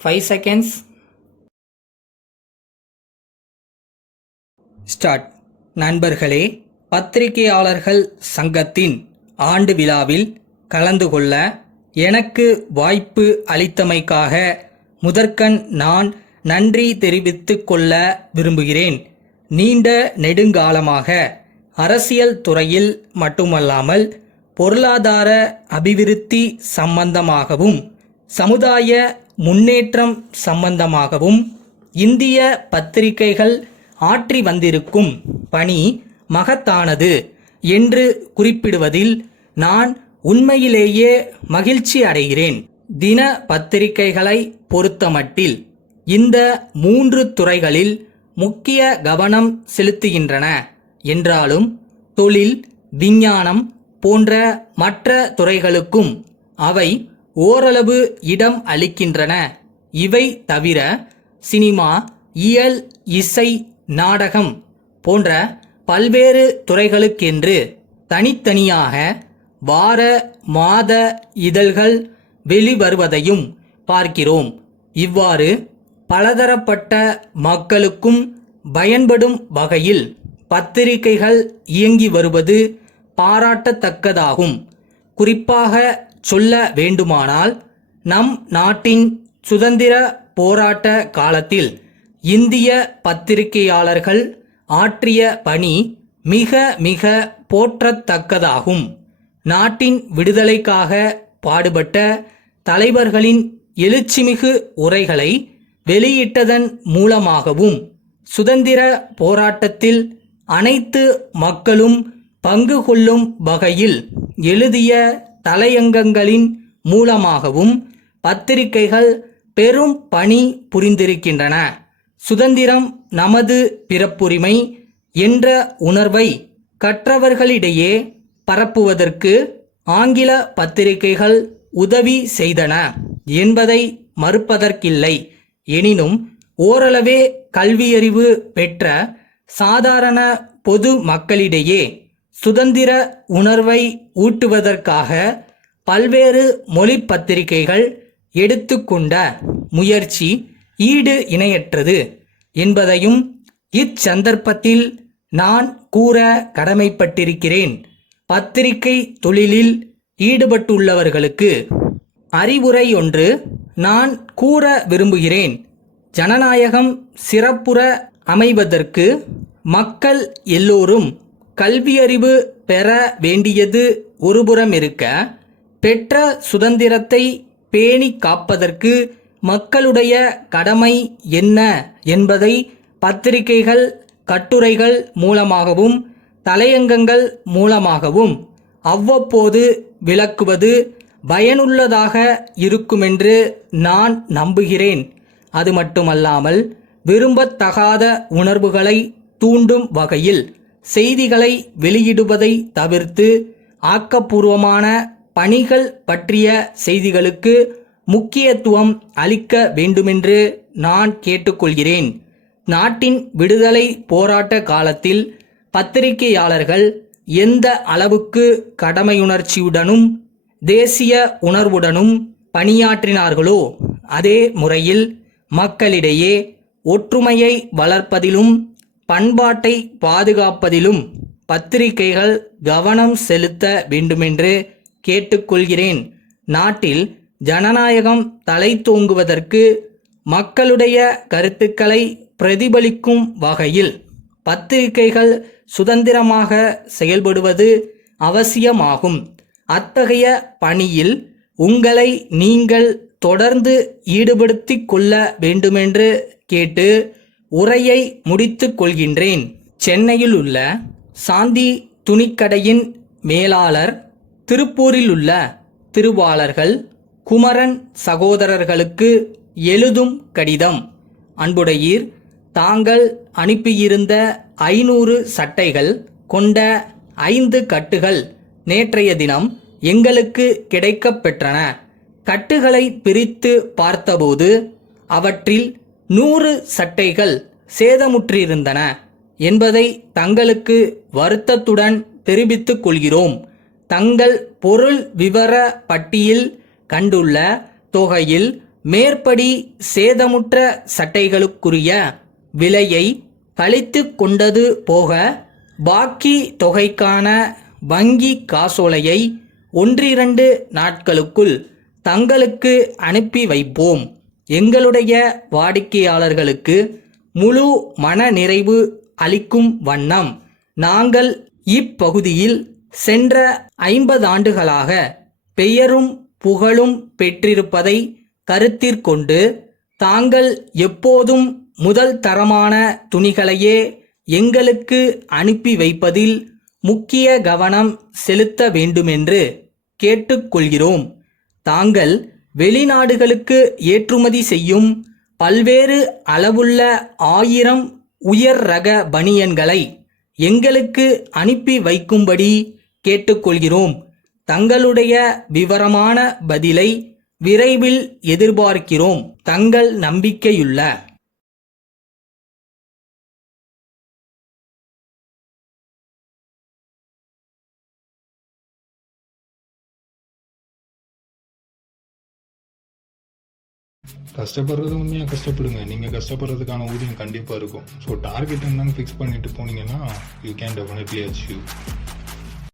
5 seconds. Start. நண்பர்களே, பத்திரிகையாளர்கள் சங்கத்தின் ஆண்டு விழாவில் கலந்து கொள்ள எனக்கு வாய்ப்பு அளித்தமைக்காக முதற்கண் நான் நன்றி தெரிவித்துக் கொள்ள விரும்புகிறேன். நீண்ட நெடுங்காலமாக அரசியல் துறையில் மட்டுமல்லாமல் பொருளாதார அபிவிருத்தி சம்பந்தமாகவும் சமுதாய முன்னேற்றம் சம்பந்தமாகவும் இந்திய பத்திரிகைகள் ஆற்றி வந்திருக்கும் பணி மகத்தானது என்று குறிப்பிடுவதில் நான் உண்மையிலேயே மகிழ்ச்சி அடைகிறேன். தின பத்திரிகைகளை பொறுத்தமட்டில் இந்த 3 துறைகளில் முக்கிய கவனம் செலுத்துகின்றன என்றாலும் தொழில், விஞ்ஞானம் போன்ற மற்ற துறைகளுக்கும் அவை ஓரளவு இடம் அளிக்கின்றன. இவை தவிர சினிமா, இயல், இசை, நாடகம் போன்ற பல்வேறு துறைகளுக்கென்று தனித்தனியாக வார மாத இதழ்கள் வெளிவருவதையும் பார்க்கிறோம். இவ்வாறு பலதரப்பட்ட மக்களுக்கும் பயன்படும் வகையில் பத்திரிகைகள் இயங்கி வருவது பாராட்டத்தக்கதாகும். குறிப்பாக சொல்ல வேண்டுமானால் நம் நாட்டின் சுதந்திர போராட்ட காலத்தில் இந்திய பத்திரிகையாளர்கள் ஆற்றிய பணி மிக மிக போற்றத்தக்கதாகும். நாட்டின் விடுதலைக்காக பாடுபட்ட தலைவர்களின் எழுச்சிமிகு உரைகளை வெளியிட்டதன் மூலமாகவும் சுதந்திர போராட்டத்தில் அனைத்து மக்களும் பங்கு கொள்ளும் வகையில் எழுதிய தலையங்கங்களின் மூலமாகவும் பத்திரிகைகள் பெரும் பணி புரிந்திருக்கின்றன. சுதந்திரம் நமது பிறப்புரிமை என்ற உணர்வை கற்றவர்களிடையே பரப்புவதற்கு ஆங்கில பத்திரிகைகள் உதவி செய்தன என்பதை மறுப்பதற்கில்லை. எனினும் ஓரளவே கல்வியறிவு பெற்ற சாதாரண பொது மக்களிடையே சுதந்திர உணர்வை ஊட்டுவதற்காக பல்வேறு மொழி பத்திரிகைகள் எடுத்துக்கொண்ட முயற்சி ஈடு இணையற்றது என்பதையும் இச்சந்தர்ப்பத்தில் நான் கூற கடமைப்பட்டிருக்கிறேன். பத்திரிகை தொழிலில் ஈடுபட்டுள்ளவர்களுக்கு அறிவுரை ஒன்று நான் கூற விரும்புகிறேன். ஜனநாயகம் சிறப்புற அமைவதற்கு மக்கள் எல்லோரும் கல்வியறிவு பெற வேண்டியது ஒருபுறம் இருக்க, பெற்ற சுதந்திரத்தை பேணி காப்பதற்கு மக்களுடைய கடமை என்ன என்பதை பத்திரிகைகள் கட்டுரைகள் மூலமாகவும் தலையங்கங்கள் மூலமாகவும் அவ்வப்போது விளக்குவது பயனுள்ளதாக இருக்குமென்று நான் நம்புகிறேன். அது மட்டுமல்லாமல் விரும்பத்தகாத உணர்வுகளை தூண்டும் வகையில் செய்திகளை வெளியிடுவதை தவிர்த்து ஆக்கப்பூர்வமான பணிகள் பற்றிய செய்திகளுக்கு முக்கியத்துவம் அளிக்க வேண்டுமென்று நான் கேட்டுக்கொள்கிறேன். நாட்டின் விடுதலை போராட்ட காலத்தில் பத்திரிகையாளர்கள் எந்த அளவுக்கு கடமையுணர்ச்சியுடனும் தேசிய உணர்வுடனும் பணியாற்றினார்களோ அதே முறையில் மக்களிடையே ஒற்றுமையை வளர்ப்பதிலும் பண்பாட்டை பாதுகாப்பதிலும் பத்திரிகைகள் கவனம் செலுத்த வேண்டுமென்று கேட்டுக்கொள்கிறேன். நாட்டில் ஜனநாயகம் தலைத்தோங்குவதற்கு மக்களுடைய கருத்துக்களை பிரதிபலிக்கும் வகையில் பத்திரிகைகள் சுதந்திரமாக செயல்படுவது அவசியமாகும். அத்தகைய பணியில் உங்களை நீங்கள் தொடர்ந்து ஈடுபடுத்திக் கொள்ள வேண்டுமென்று கேட்டு உரையை முடித்துக் கொள்கின்றேன். சென்னையில் உள்ள சாந்தி துணிக்கடையின் மேலாளர், திருப்பூரில் உள்ள திருவாளர்கள் குமரன் சகோதரர்களுக்கு எழுதும் கடிதம். அன்புடையீர், தாங்கள் அனுப்பியிருந்த 500 சட்டைகள் கொண்ட 5 கட்டுகள் நேற்றைய தினம் எங்களுக்கு கிடைக்கப் பெற்றன. கட்டுகளை பிரித்து பார்த்தபோது அவற்றில் 100 சட்டைகள் சேதமுற்றிருந்தன என்பதை தங்களுக்கு வருத்தத்துடன் தெரிவித்துக் கொள்கிறோம். தங்கள் பொருள் விவர பட்டியில் கண்டுள்ள தொகையில் மேற்படி சேதமுற்ற சட்டைகளுக்குரிய விலையை கழித்து கொண்டது போக பாக்கி தொகைக்கான வங்கி காசோலையை 1-2 நாட்களுக்குள் தங்களுக்கு அனுப்பி வைப்போம். எங்களுடைய வாடிக்கையாளர்களுக்கு முழு மனநிறைவு அளிக்கும் வண்ணம் நாங்கள் இப்பகுதியில் சென்ற 50 ஆண்டுகளாக பெயரும் புகழும் பெற்றிருப்பதை கருத்திற்கொண்டு தாங்கள் எப்போதும் முதல் தரமான துணிகளையே எங்களுக்கு அனுப்பி வைப்பதில் முக்கிய கவனம் செலுத்த வேண்டுமென்று கேட்டுக்கொள்கிறோம். தாங்கள் வெளிநாடுகளுக்கு ஏற்றுமதி செய்யும் பல்வேறு அளவுள்ள 1000 உயர் ரக பனியன்களை எங்களுக்கு அனுப்பி வைக்கும்படி கேட்டுக்கொள்கிறோம். தங்களுடைய விவரமான பதிலை விரைவில் எதிர்பார்க்கிறோம். தங்கள் நம்பிக்கையுள்ள கஷ்டப்படுறது உண்மையாக கஷ்டப்படுங்க. நீங்கள் கஷ்டப்படுறதுக்கான ஊதியம் கண்டிப்பாக இருக்கும். ஸோ டார்கெட் என்னன்னு ஃபிக்ஸ் பண்ணிட்டு போனீங்கன்னா யூ கேன் டெஃபினெட்லி அச்சீவ்.